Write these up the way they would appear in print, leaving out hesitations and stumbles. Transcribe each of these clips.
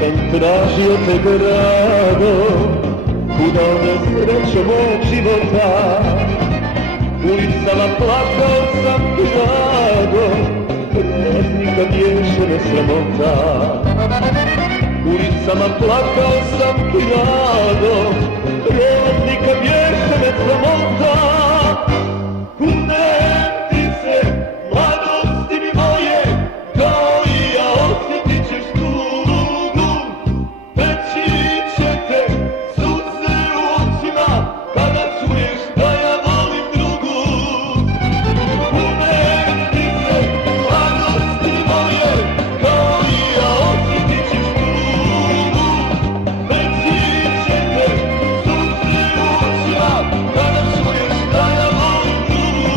sam tražio te grado, kuda ode srećo mog života. Ulicama plakao sam grado, praznika bješe me sramota. Ulicama plakao sam grado, praznika bješe me sramota. Kunem ti se, mladosti mi moje, kao i ja osjetit ćeš tugu. Teći će te suze u očima, kada čuješ da ja volim drugu. Kunem ti se, mladosti mi moje, kao i ja osjetit ćeš tugu. Teći će te suze u očima, kada čuješ da ja volim drugu.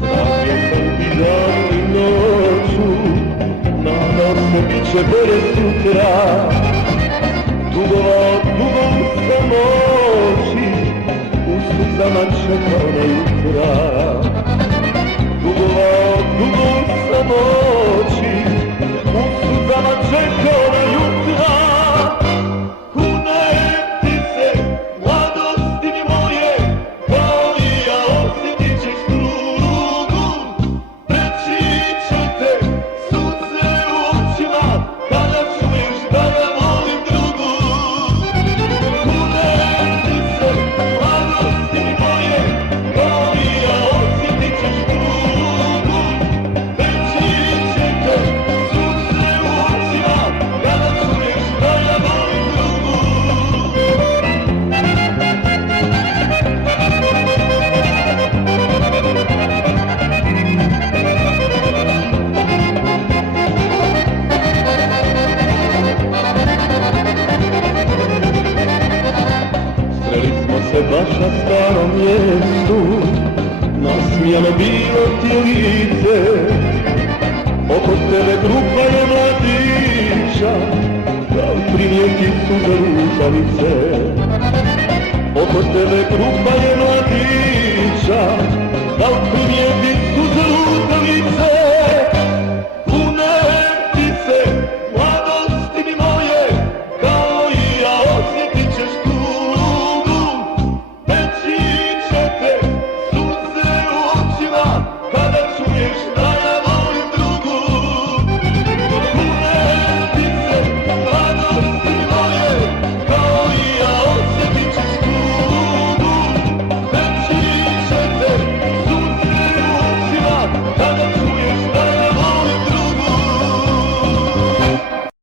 Tražio sam ti dan i noću, nadao se bit će bolje sutra. Dugovao dugom samoći, u suzama čekao na jutra. Dugovao dugom samoći, u suzama čekao na jutra. Kunem ti se, mladosti mi moje, kao i ja osjetit ćeš tugu. Teći će te suze u očima, kada čuješ da ja volim drugu. Kunem ti se, mladosti mi moje, kao i ja osjetit ćeš tugu. Teći će te suze u očima, kada čuješ da ja volim drugu. Sreli smo se baš na starom mjestu, nasmijano bilo ti je lice. Oko tebe grupa je mladića, kao primijeti suze rukavice. Oko tebe grupa je